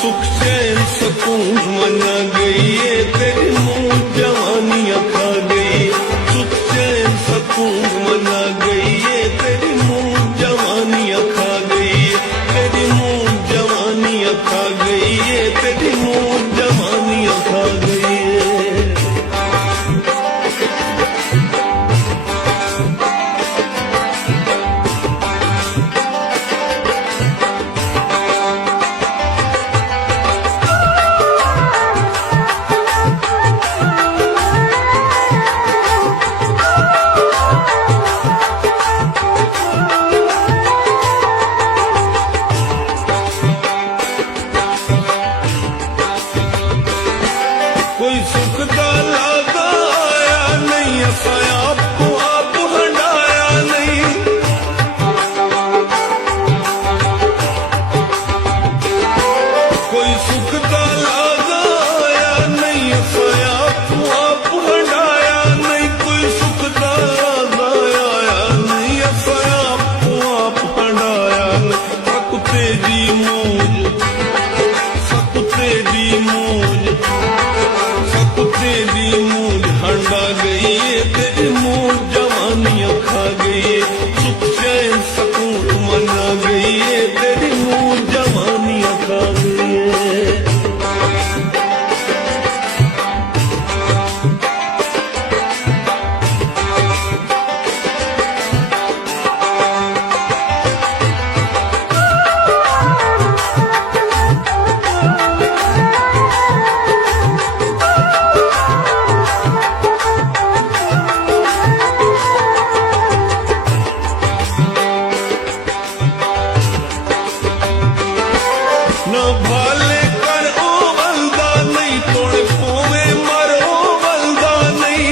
सुख चैन सकून मना गई ये तेरी मुंह जवानियां खा गई। सुख चैन सकून मना गई ये तेरी मुंह जवानियां खा गई। तेरी मुंह जवानियां खा गई ये तेरी मुंह जवानियां खा गई। कोई सुख दा लागा आया नहीं, असा आपको आप हंडाया नहीं। कोई सुख दा लागा आया नहीं, असा आपको आप हंडाया नहीं। कोई सुख दा लागा आया नहीं, असा आपको आप हंडाया नहीं। सकते दी मौज, सकते दी मौज, तेरी मूंज हंडा गई तेरी मूंज जवानियां खा गई। सुख चैन सकून मना गई तेरी मूंज जवानियां खा गई। न भाले कर ओ बलदा नहीं, तोड़ पोवे मर ओ बलदा नहीं।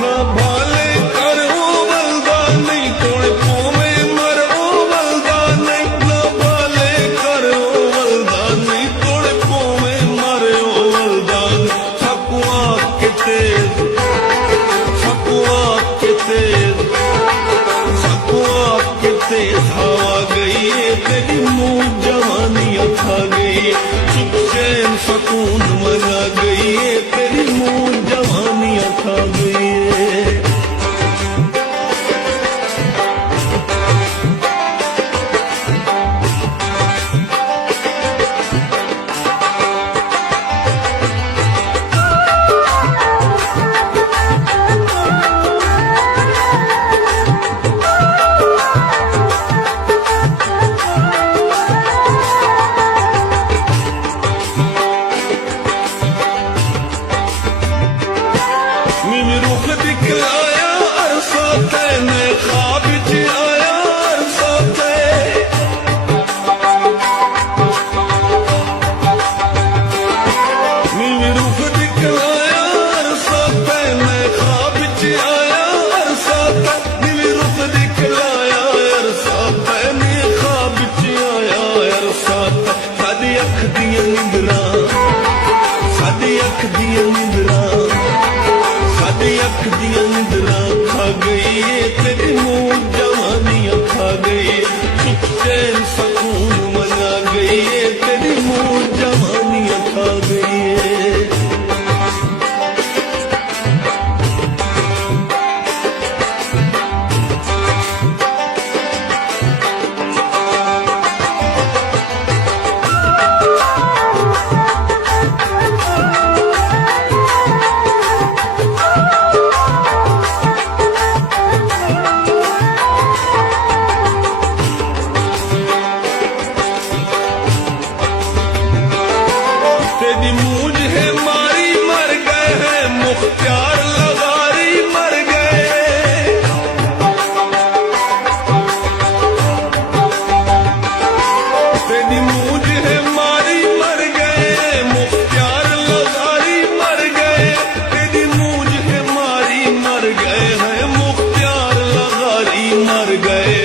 न भाले कर ओ बलदा नहीं, तोड़ पोवे मर ओ बलदा नहीं। न भाले कर ओ बलदा नहीं, तोड़ पोवे मर ओ बलदा नहीं। सकुआ के तेज, सकुआ के तेज, तेज हवा गई तेरी मुंह जवानियां खा गई। सुख चैन सकून मना गई तेरी मुंह जवानियां खा गई। रुख दिखलाया अरसा तैने ख्वाब च आया अरसा ते। रुख दिखलाया अरसा तैने ख्वाब च आया अरसा ते। रुख दिखलाया अरसा तैने ख्वाब च आया अरसा ते। साडी अख दियां निंदरां, साडी अख दियां निंदरां, साडी अख दियां निंदरां खा गई तेरी मुंह जवानियां खा गई। सुख चैन सकून मना गई तेरी मुंह जवानियां खा गई। तेरी मूंज है मारी मर गए हैं मुख्तियार लगारी मर गए। तेरी मूंज है मारी मर गए मुख्तियार लगारी मर गए। तेरी मूंज है मारी मर गए हैं मुख्तियार लगारी मर गए।